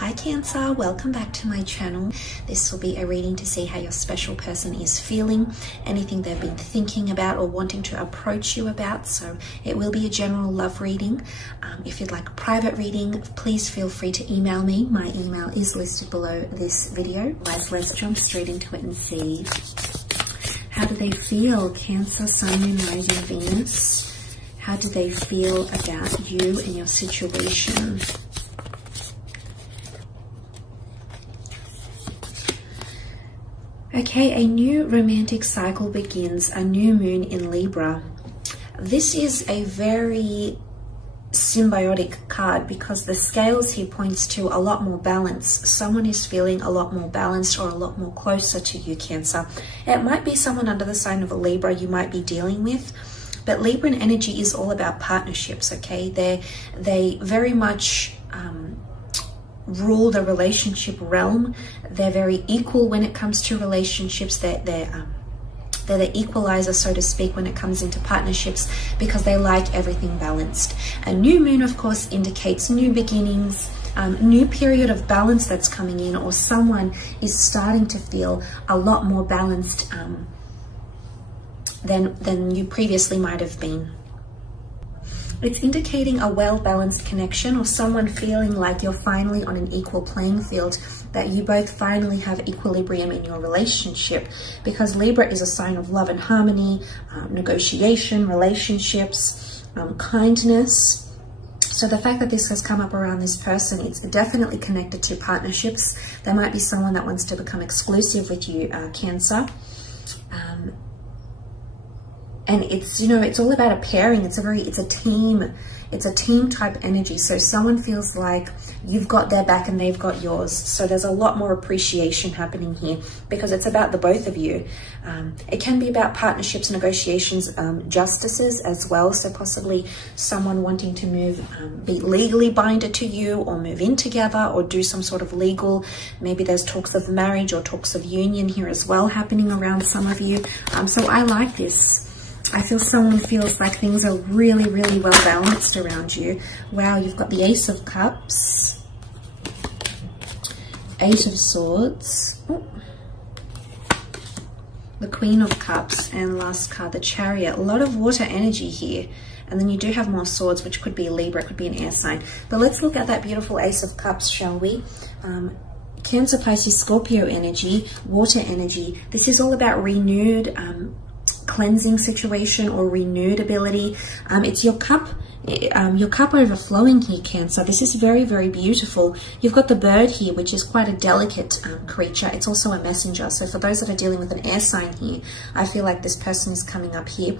Hi Cancer, welcome back to my channel. This will be a reading to see how your special person is feeling, anything they've been thinking about or wanting to approach you about. So it will be a general love reading. If you'd like a private reading, please feel free to email me. My email is listed below this video. Guys, let's jump straight into it and see. How do they feel? Cancer, Sun, Moon, Rising, Venus. How do they feel about you and your situation? Okay, a new romantic cycle begins, a new moon in Libra. This is a very symbiotic card because the scales here points to a lot more balance. Someone is feeling a lot more balanced or a lot more closer to you, Cancer. It might be someone under the sign of a Libra you might be dealing with, but Libran energy is all about partnerships, okay? They very much rule the relationship realm. They're very equal when it comes to relationships. They're the equalizer, so to speak, when it comes into partnerships because they like everything balanced. A new moon, of course, indicates new beginnings, new period of balance that's coming in, or someone is starting to feel a lot more balanced than you previously might have been. It's indicating a well-balanced connection, or someone feeling like you're finally on an equal playing field, that you both finally have equilibrium in your relationship, because Libra is a sign of love and harmony, negotiation, relationships, kindness. So the fact that this has come up around this person, it's definitely connected to partnerships. There might be someone that wants to become exclusive with you, Cancer. And it's, you know, it's all about a pairing. It's a team type energy. So someone feels like you've got their back and they've got yours. So there's a lot more appreciation happening here because it's about the both of you. It can be about partnerships, negotiations, justices as well. So possibly someone wanting to move, be legally binded to you, or move in together, or do some sort of legal, maybe there's talks of marriage or talks of union here as well happening around some of you. So I like this. I feel someone feels like things are really, really well balanced around you. Wow, you've got the Ace of Cups, Eight of Swords, the Queen of Cups, and last card, the Chariot. A lot of water energy here. And then you do have more swords, which could be a Libra, it could be an air sign. But let's look at that beautiful Ace of Cups, shall we? Cancer, Pisces, Scorpio energy, water energy. This is all about renewed cleansing situation or renewed ability. It's your cup overflowing here, Cancer. This is very, very beautiful. You've got the bird here, which is quite a delicate creature. It's also a messenger. So for those that are dealing with an air sign here, I feel like this person is coming up here.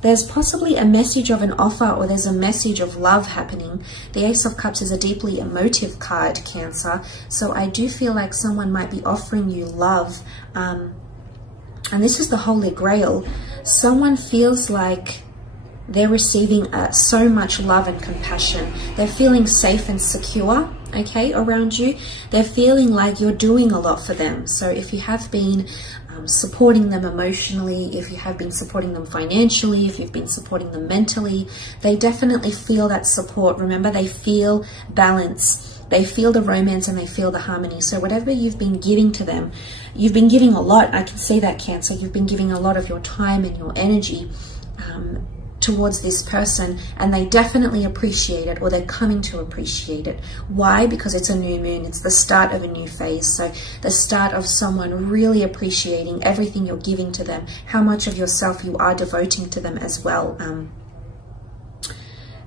There's possibly a message of an offer, or there's a message of love happening. The Ace of Cups is a deeply emotive card, Cancer. So I do feel like someone might be offering you love. And this is the Holy Grail. Someone feels like they're receiving so much love and compassion. They're feeling safe and secure, okay, around you. They're feeling like you're doing a lot for them. So if you have been supporting them emotionally, if you have been supporting them financially, if you've been supporting them mentally, they definitely feel that support. Remember, they feel balance. They feel the romance and they feel the harmony. So whatever you've been giving to them, you've been giving a lot. I can see that, Cancer. You've been giving a lot of your time and your energy towards this person, and they definitely appreciate it, or they're coming to appreciate it. Why? Because it's a new moon. It's the start of a new phase. So the start of someone really appreciating everything you're giving to them, how much of yourself you are devoting to them as well.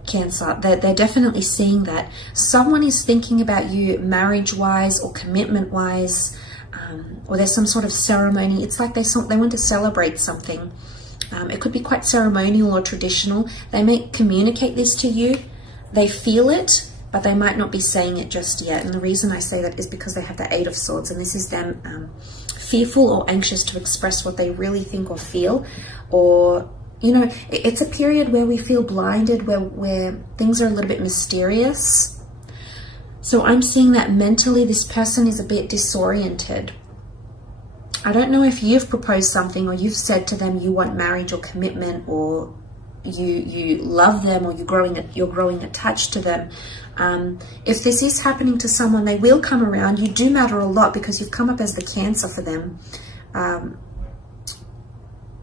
Cancer, they're definitely seeing that. Someone is thinking about you marriage-wise or commitment-wise, or there's some sort of ceremony. It's like they want to celebrate something. It could be quite ceremonial or traditional. They may communicate this to you. They feel it, but they might not be saying it just yet. And the reason I say that is because they have the Eight of Swords, and this is them fearful or anxious to express what they really think or feel, or you know, it's a period where we feel blinded, where things are a little bit mysterious. So I'm seeing that mentally this person is a bit disoriented. I don't know if you've proposed something or you've said to them you want marriage or commitment or you love them, or you're growing attached to them. If this is happening to someone, they will come around. You do matter a lot because you've come up as the Cancer for them.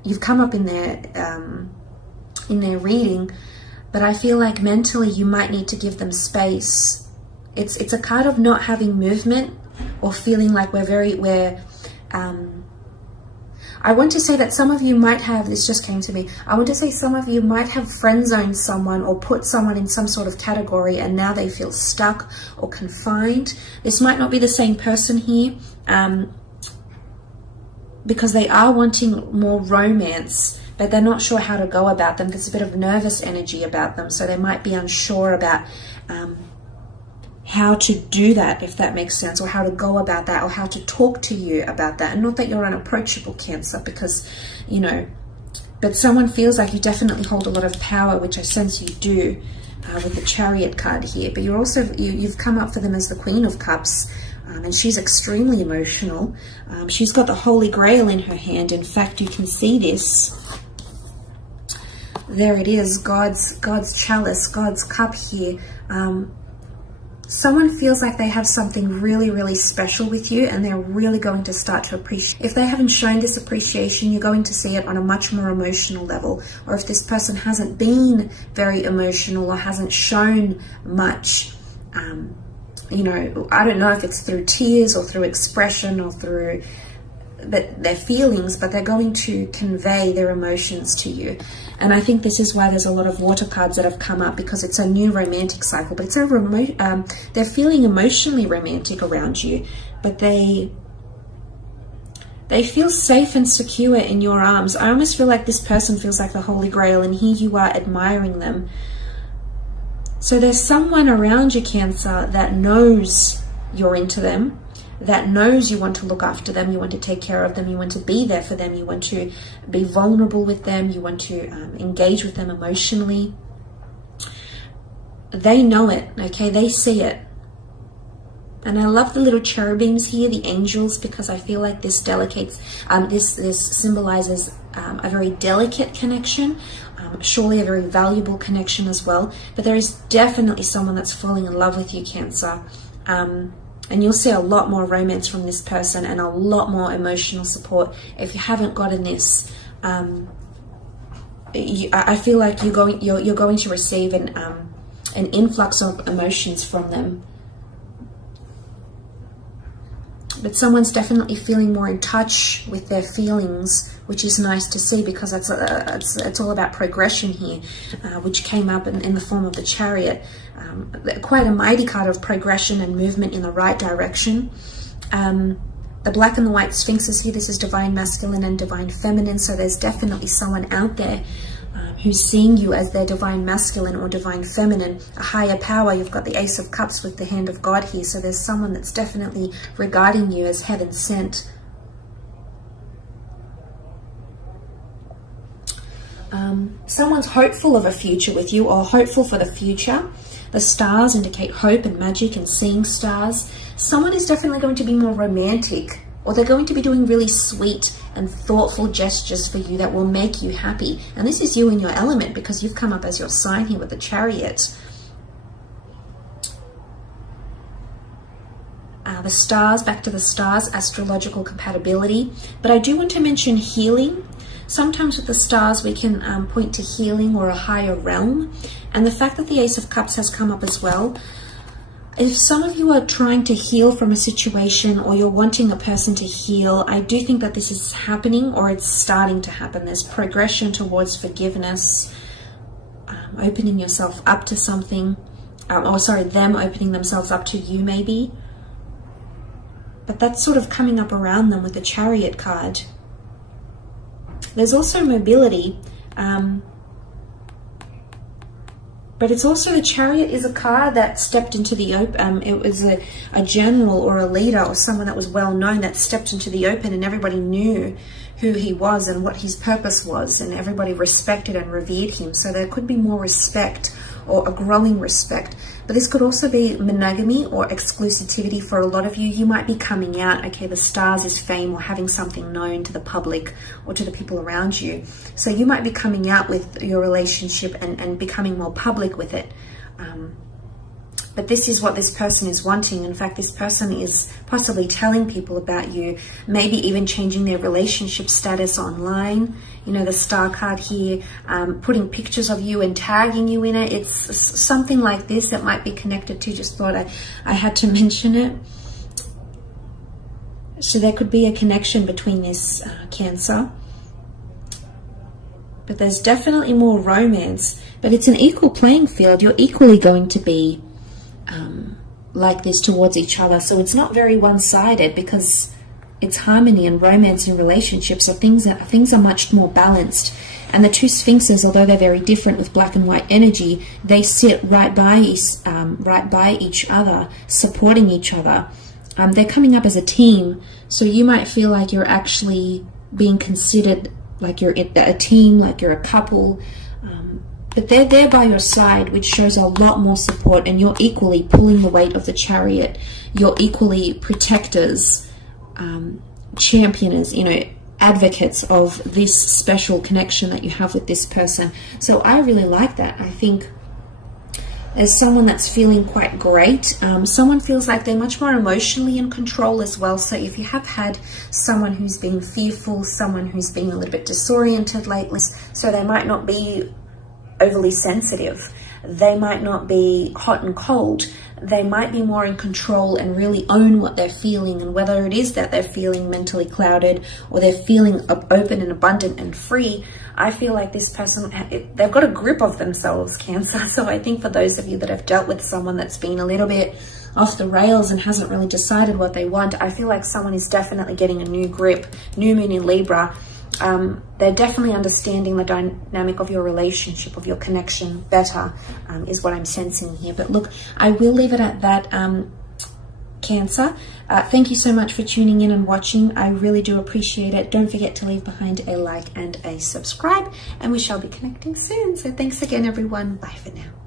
You've come up in their reading, but I feel like mentally you might need to give them space. It's a card of not having movement, or feeling like I want to say that some of you might have, this just came to me, I want to say some of you might have friend zoned someone or put someone in some sort of category, and now they feel stuck or confined. This might not be the same person here, because they are wanting more romance, but they're not sure how to go about them. There's a bit of nervous energy about them, so they might be unsure about how to do that, if that makes sense, or how to go about that, or how to talk to you about that. And not that you're unapproachable, Cancer, because, you know, but someone feels like you definitely hold a lot of power, which I sense you do with the Chariot card here. But you're also, you've come up for them as the Queen of Cups, and she's extremely emotional. She's got the Holy Grail in her hand. In fact, you can see this. There it is, God's chalice, God's cup here. Someone feels like they have something really, really special with you, and they're really going to start to appreciate. If they haven't shown this appreciation, you're going to see it on a much more emotional level. Or if this person hasn't been very emotional or hasn't shown much, you know, I don't know if it's through tears or through expression or through their feelings, but they're going to convey their emotions to you. And I think this is why there's a lot of water cards that have come up, because it's a new romantic cycle. But it's a they're feeling emotionally romantic around you, but they feel safe and secure in your arms. I almost feel like this person feels like the Holy Grail, and here you are admiring them. So there's someone around you, Cancer, that knows you're into them, that knows you want to look after them, you want to take care of them, you want to be there for them, you want to be vulnerable with them, you want to engage with them emotionally. They know it, okay? They see it. And I love the little cherubims here, the angels, because I feel like this this symbolizes a very delicate connection, surely a very valuable connection as well. But there is definitely someone that's falling in love with you, Cancer. And you'll see a lot more romance from this person, and a lot more emotional support. If you haven't gotten this, I feel like you're going to receive an influx of emotions from them. But someone's definitely feeling more in touch with their feelings, which is nice to see, because it's all about progression here, which came up in the form of the Chariot. Quite a mighty card of progression and movement in the right direction. The black and the white sphinxes here, this is divine masculine and divine feminine, so there's definitely someone out there who's seeing you as their divine masculine or divine feminine, a higher power. You've got the Ace of Cups with the hand of God here, so there's someone that's definitely regarding you as heaven sent. Someone's hopeful of a future with you, or hopeful for the future. The stars indicate hope and magic and seeing stars. Someone is definitely going to be more romantic, or they're going to be doing really sweet and thoughtful gestures for you that will make you happy. And this is you in your element, because you've come up as your sign here with the Chariot. The stars, back to the stars, astrological compatibility. But I do want to mention healing. Sometimes with the stars we can point to healing or a higher realm. And the fact that the Ace of Cups has come up as well. If some of you are trying to heal from a situation, or you're wanting a person to heal, I do think that this is happening, or it's starting to happen. There's progression towards forgiveness, opening yourself up to something, them opening themselves up to you maybe. But that's sort of coming up around them with the Chariot card. There's also mobility, but it's also, the Chariot is a card that stepped into the open. It was a general or a leader or someone that was well known that stepped into the open, and everybody knew who he was and what his purpose was, and everybody respected and revered him. So there could be more respect, or a growing respect. But this could also be monogamy or exclusivity for a lot of you. You might be coming out, okay, the stars is fame or having something known to the public or to the people around you. So you might be coming out with your relationship and becoming more public with it. But this is what this person is wanting. In fact, this person is possibly telling people about you, maybe even changing their relationship status online. You know, the star card here, putting pictures of you and tagging you in it. It's something like this that might be connected to. Just thought I had to mention it. So there could be a connection between this Cancer. But there's definitely more romance. But it's an equal playing field. You're equally going to be like this towards each other. So it's not very one-sided, because it's harmony and romance in relationships. So things are much more balanced. And the two sphinxes, although they're very different with black and white energy, they sit right by each other, supporting each other. They're coming up as a team. So you might feel like you're actually being considered like you're a team, like you're a couple. But they're there by your side, which shows a lot more support, and you're equally pulling the weight of the Chariot. You're equally protectors, championers, you know, advocates of this special connection that you have with this person. So I really like that. I think there's someone that's feeling quite great. Someone feels like they're much more emotionally in control as well. So if you have had someone who's been fearful, someone who's been a little bit disoriented lately, so they might not be overly sensitive, they might not be hot and cold, they might be more in control and really own what they're feeling. And whether it is that they're feeling mentally clouded or they're feeling open and abundant and free, I feel like this person, they've got a grip of themselves, Cancer. So I think for those of you that have dealt with someone that's been a little bit off the rails and hasn't really decided what they want, I feel like someone is definitely getting a new grip. New moon in Libra. They're definitely understanding the dynamic of your relationship, of your connection better, is what I'm sensing here. But look, I will leave it at that, Cancer. Thank you so much for tuning in and watching. I really do appreciate it. Don't forget to leave behind a like and a subscribe, and we shall be connecting soon. So thanks again, everyone. Bye for now.